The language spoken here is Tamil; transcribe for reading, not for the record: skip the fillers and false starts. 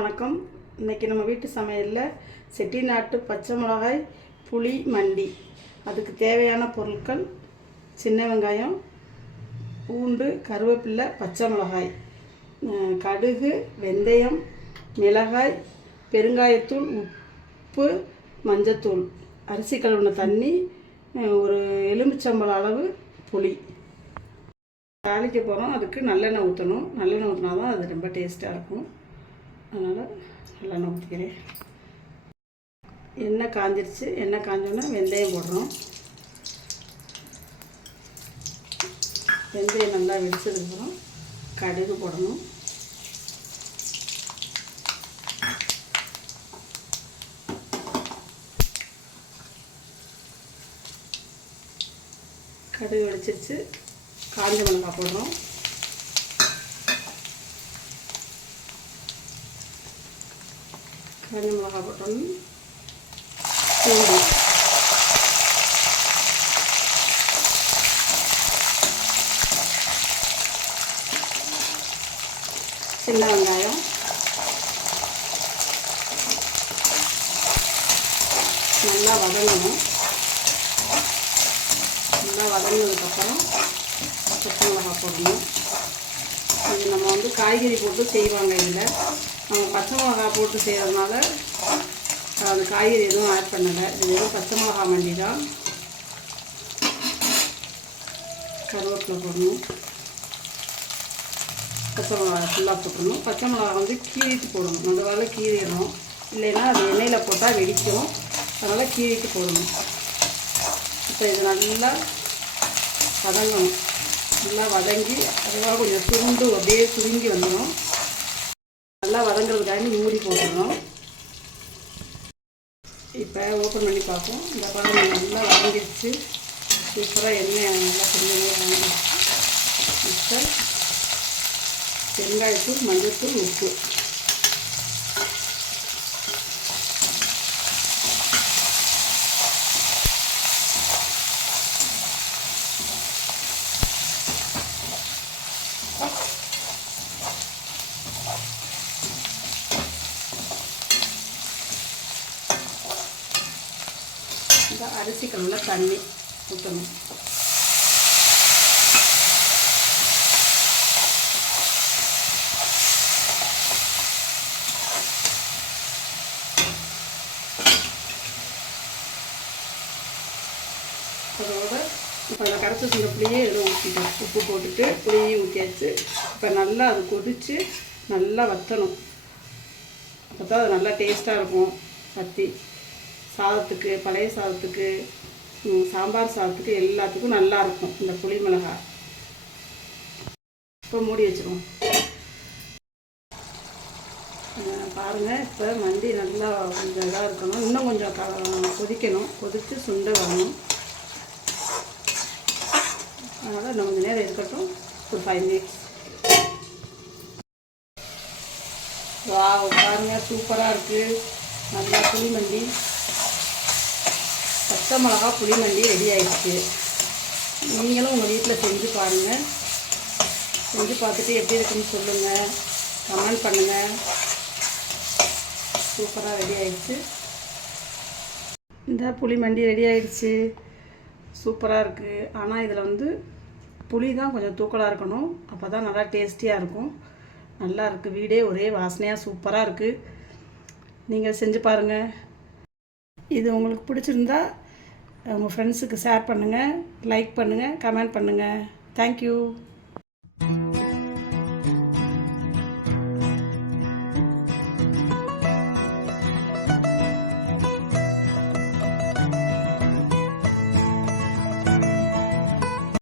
வணக்கம். இன்றைக்கி நம்ம வீட்டு சமையலில் செட்டிநாட்டு பச்சை மிளகாய் புளி மண்டி. அதுக்கு தேவையான பொருட்கள்: சின்ன வெங்காயம், பூண்டு, கருவேப்பிலை, பச்சை மிளகாய், கடுகு, வெந்தயம், மிளகாய், பெருங்காயத்தூள், உப்பு, மஞ்சத்தூள், அரிசி கழுவின தண்ணி, ஒரு எலுமிச்சம்பழம் அளவு புளி. தாளிக்க போகிறோம். அதுக்கு நல்லெண்ணெய் ஊற்றணும். நல்லெண்ணெய் ஊற்றினா தான் அது ரொம்ப டேஸ்ட்டாக இருக்கும். அதனால் நல்லெண்ணெய் ஊற்றிக்கிறேன். எண்ணெய் காஞ்சிருச்சு. எண்ணெய் காஞ்சோன்னா வெந்தயம் போடுறோம். வெந்தயம் நல்லா வெடிச்சதுக்கப்புறம் கடுகு போடணும். கடுகு வெடிச்சிருச்சு. காஞ்ச மிளகாய் போடுறோம். காஞ்ச மிளகாய் போட்டோன்னு பூண்டு, சின்ன வெங்காயம், நல்லா வதங்கணும். நல்லா வதங்கினதுக்கப்புறம் பச்சை மிளகாய் போடணும். இது நம்ம காய்கறி போட்டு செய்வாங்க. இதில் நம்ம பச்சை மிளகாய் போட்டு செய்கிறதுனால அந்த காய்கறி எதுவும் ஆட் பண்ணலை. இது எதுவும் பச்சை மிளகாய் மண்டி தான். கருவேப்பிலை போடணும். பச்சை மிளகாய் ஃபுல்லாக போட்டுடணும். பச்சை மிளகாய் கீறிட்டு போடணும். அந்த வேலை கீறிடணும், இல்லைன்னா அது எண்ணெயில் போட்டால் வெடிக்கும். அதனால் கீறிட்டு போடணும். இப்போ இது நல்லா வதங்கணும். நல்லா வதங்கி அதுவாக கொஞ்சம் சுருண்டு அப்படியே சுருங்கி வந்துடும். நல்லா வதங்குறதுக்காக மூடி போட்டுடணும். இப்போ ஓப்பன் பண்ணி பார்ப்போம். இந்த பழம் நல்லா வதங்கிடுச்சு. சூப்பராக எண்ணெய் நல்லா கொஞ்சம் இப்போ பெருங்காயத்தூள், மஞ்சத்தூள், உப்பு. அரிசி கழுவுல தண்ணி ஊற்றணும். அதோட இப்போ அதை கரைச்சி வந்த புளியே எல்லாம் ஊற்றிட்டோம். உப்பு போட்டுட்டு புளியையும் ஊற்றியாச்சு. இப்போ நல்லா அது கொதித்து நல்லா வற்றணும். அப்போ தான் அது நல்லா டேஸ்ட்டாக இருக்கும். வற்றி சாதத்துக்கு, பழைய சாதத்துக்கு, சாம்பார் சாதத்துக்கு எல்லாத்துக்கும் நல்லாயிருக்கும் இந்த புளி மிளகாய். இப்போ மூடி வச்சுருவோம். பாருங்கள், இப்போ மண்டி நல்லா கொஞ்சம் இதாக இருக்கணும். இன்னும் கொஞ்சம் கொதிக்கணும். கொதித்து சுண்டை வரணும். அதனால் இன்னும் கொஞ்சம் நேரம் இருக்கட்டும். ஒரு 5 மினிட்ஸ். பாருங்கள், சூப்பராக இருக்குது. நல்லா புளி மண்டி, பச்சை மிளகா புளி மண்டி ரெடி ஆகிடுச்சு. நீங்களும் உங்கள் வீட்டில் செஞ்சு பாருங்கள். செஞ்சு பார்த்துட்டு எப்படி இருக்குன்னு சொல்லுங்கள், கமெண்ட் பண்ணுங்கள். சூப்பராக ரெடி ஆகிடுச்சு. இந்த புளி மண்டி ரெடி ஆகிடுச்சு. சூப்பராக இருக்குது. ஆனால் இதில் புளி தான் கொஞ்சம் தூக்கலாக இருக்கணும். அப்போ தான் நல்லா டேஸ்டியாக இருக்கும். நல்லா இருக்குது. வீடே ஒரே வாசனையாக சூப்பராக இருக்குது. நீங்கள் செஞ்சு பாருங்கள். இது உங்களுக்கு பிடிச்சிருந்தா உங்கள் ஃப்ரெண்ட்ஸுக்கு ஷேர் பண்ணுங்கள், லைக் பண்ணுங்கள், கமெண்ட் பண்ணுங்கள். தேங்க்யூ.